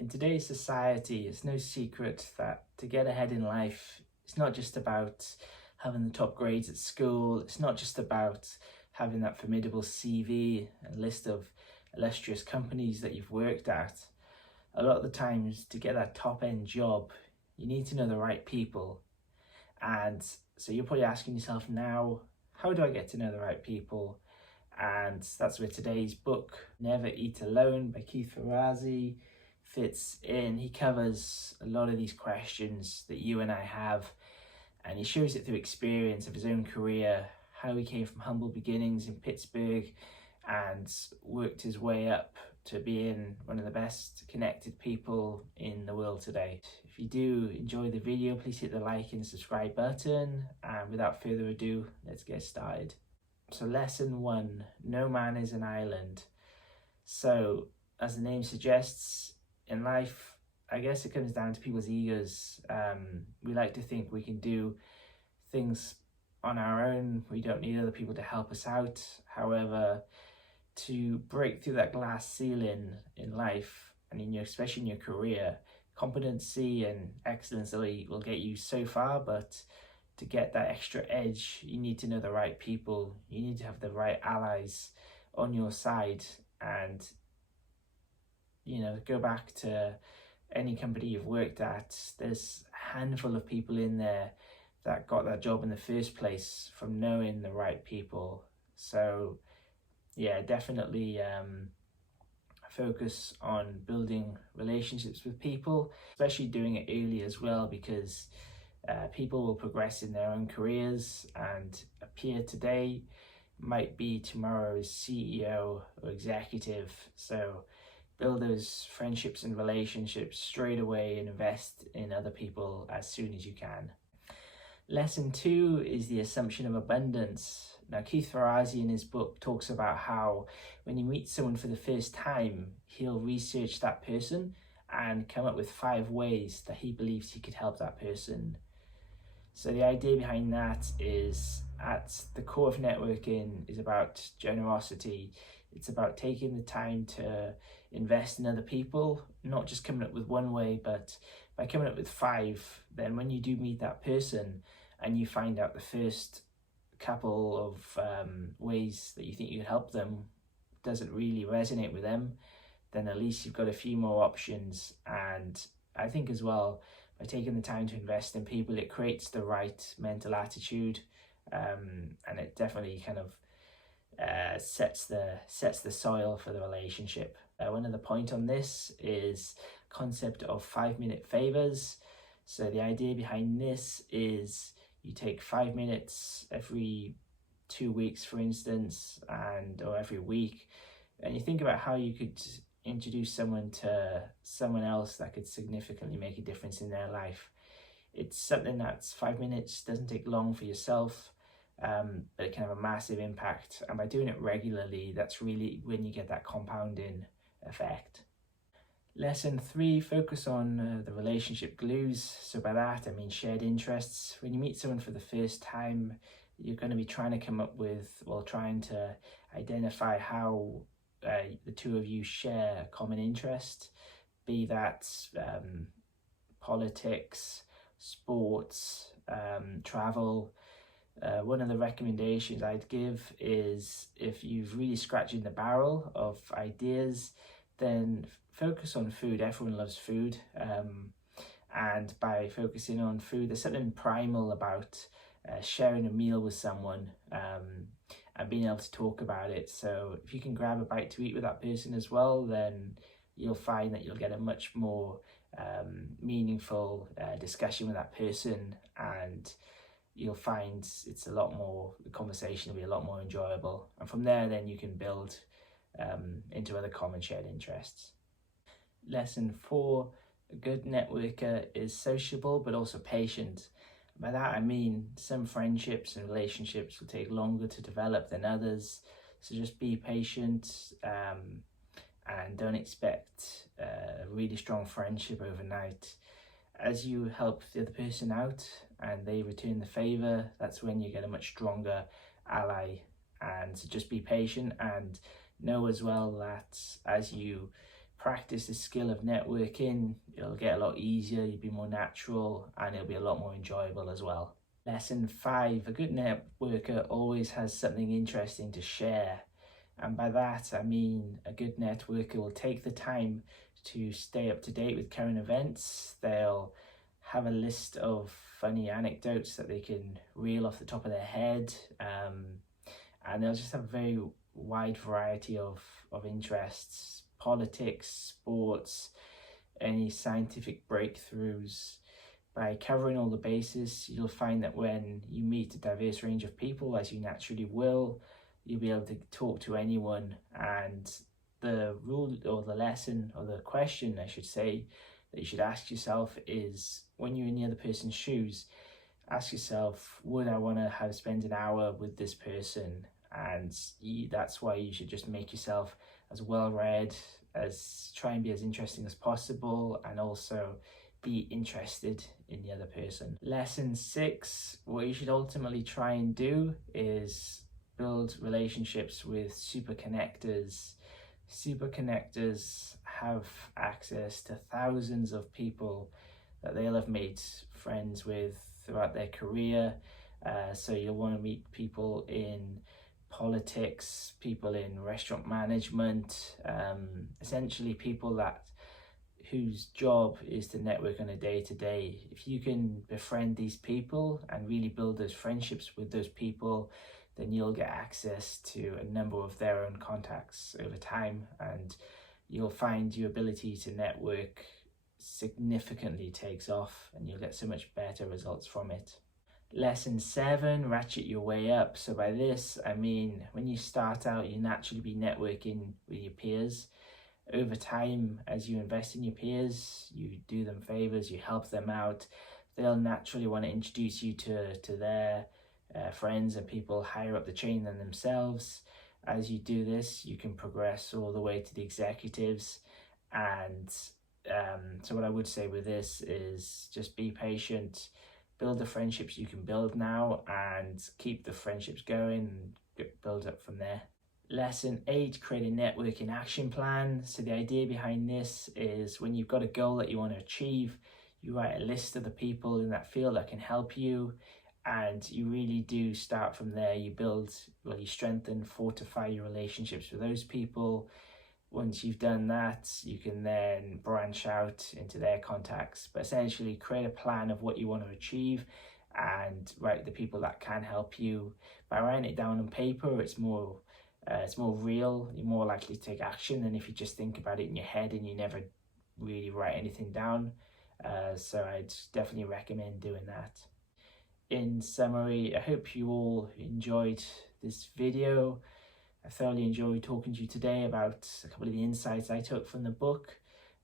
In today's society, it's no secret that to get ahead in life, it's not just about having the top grades at school, it's not just about having that formidable CV, a list of illustrious companies that you've worked at. A lot of the times, to get that top end job, you need to know the right people. And so you're probably asking yourself now, how do I get to know the right people? And that's where today's book, Never Eat Alone by Ferrazzi, fits in. He covers a lot of these questions that you and I have, and he shows it through experience of his own career, how he came from humble beginnings in Pittsburgh and worked his way up to being one of the best connected people in the world today. If you do enjoy the video, please hit the like and subscribe button, and without further ado, let's get started. So lesson 1, no man is an island. So as the name suggests, in life, I guess it comes down to people's egos. We like to think we can do things on our own. We don't need other people to help us out. However, to break through that glass ceiling in life, and especially in your career, competency and excellence will get you so far, but to get that extra edge, you need to know the right people. You need to have the right allies on your side, and go back to any company you've worked at. There's a handful of people in there that got that job in the first place from knowing the right people. So yeah, definitely focus on building relationships with people, especially doing it early as well, because people will progress in their own careers, and a peer today might be tomorrow's CEO or executive. So build those friendships and relationships straight away and invest in other people as soon as you can. Lesson 2 is the assumption of abundance. Now, Ferrazzi in his book talks about how when you meet someone for the first time, he'll research that person and come up with 5 ways that he believes he could help that person. So the idea behind that is, at the core of networking, is about generosity. It's about taking the time to invest in other people, not just coming up with one way, but by coming up with 5, then when you do meet that person and you find out the first couple of ways that you think you could help them doesn't really resonate with them, then at least you've got a few more options. And I think as well, by taking the time to invest in people, it creates the right mental attitude, and it definitely kind of sets the soil for the relationship. One other point on this is concept of 5-minute favors. So the idea behind this is you take 5 minutes every 2 weeks, for instance, or every week, and you think about how you could introduce someone to someone else that could significantly make a difference in their life. It's something that's 5 minutes, doesn't take long for yourself, but it can have a massive impact. And by doing it regularly, that's really when you get that compounding effect. Lesson 3, focus on the relationship glues. So by that, I mean shared interests. When you meet someone for the first time, you're going to be trying to identify how the two of you share a common interest, be that politics, sports, travel. One of the recommendations I'd give is, if you've really scratched in the barrel of ideas, then focus on food. Everyone loves food, and by focusing on food, there's something primal about sharing a meal with someone and being able to talk about it. So if you can grab a bite to eat with that person as well, then you'll find that you'll get a much more meaningful discussion with that person, and you'll find the conversation will be a lot more enjoyable. And from there, then you can build into other common shared interests. Lesson 4, a good networker is sociable but also patient. By that I mean some friendships and relationships will take longer to develop than others, so just be patient, and don't expect a really strong friendship overnight. As you help the other person out and they return the favor, that's when you get a much stronger ally. And so just be patient, and know as well that as you practice the skill of networking, it'll get a lot easier, you'll be more natural, and it'll be a lot more enjoyable as well. Lesson 5, a good networker always has something interesting to share. And by that, I mean a good networker will take the time to stay up to date with current events. They'll have a list of funny anecdotes that they can reel off the top of their head. And they'll just have a very wide variety of interests: politics, sports, any scientific breakthroughs. By covering all the bases, you'll find that when you meet a diverse range of people, as you naturally will, you'll be able to talk to anyone. And the rule, or the lesson, or the question I should say, that you should ask yourself is, when you're in the other person's shoes, ask yourself, would I want to have spent an hour with this person? And that's why you should just make yourself as well read, as try and be as interesting as possible, and also be interested in the other person. Lesson 6, what you should ultimately try and do is build relationships with super connectors. Super connectors have access to thousands of people that they'll have made friends with throughout their career. So you'll want to meet people in politics, people in restaurant management, essentially people whose job is to network on a day-to-day. If you can befriend these people and really build those friendships with those people, then you'll get access to a number of their own contacts over time, and you'll find your ability to network significantly takes off, and you'll get so much better results from it. Lesson 7, ratchet your way up. So by this, I mean, when you start out, you naturally be networking with your peers. Over time, as you invest in your peers, you do them favors, you help them out, they'll naturally want to introduce you to their friends and people higher up the chain than themselves. As you do this, you can progress all the way to the executives. And so what I would say with this is just be patient, build the friendships you can build now, and keep the friendships going and build up from there. Lesson 8, create a networking action plan. So the idea behind this is, when you've got a goal that you want to achieve, you write a list of the people in that field that can help you, and you really do start from there. You strengthen, fortify your relationships with those people. Once you've done that, you can then branch out into their contacts, but essentially create a plan of what you want to achieve and write the people that can help you. By writing it down on paper, it's more real. You're more likely to take action than if you just think about it in your head and you never really write anything down. So I'd definitely recommend doing that. In summary, I hope you all enjoyed this video. I thoroughly enjoyed talking to you today about a couple of the insights I took from the book.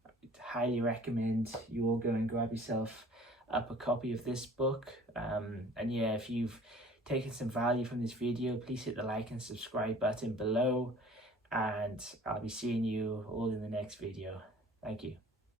I'd highly recommend you all go and grab yourself up a copy of this book. And yeah, if you've taken some value from this video, please hit the like and subscribe button below, and I'll be seeing you all in the next video. Thank you.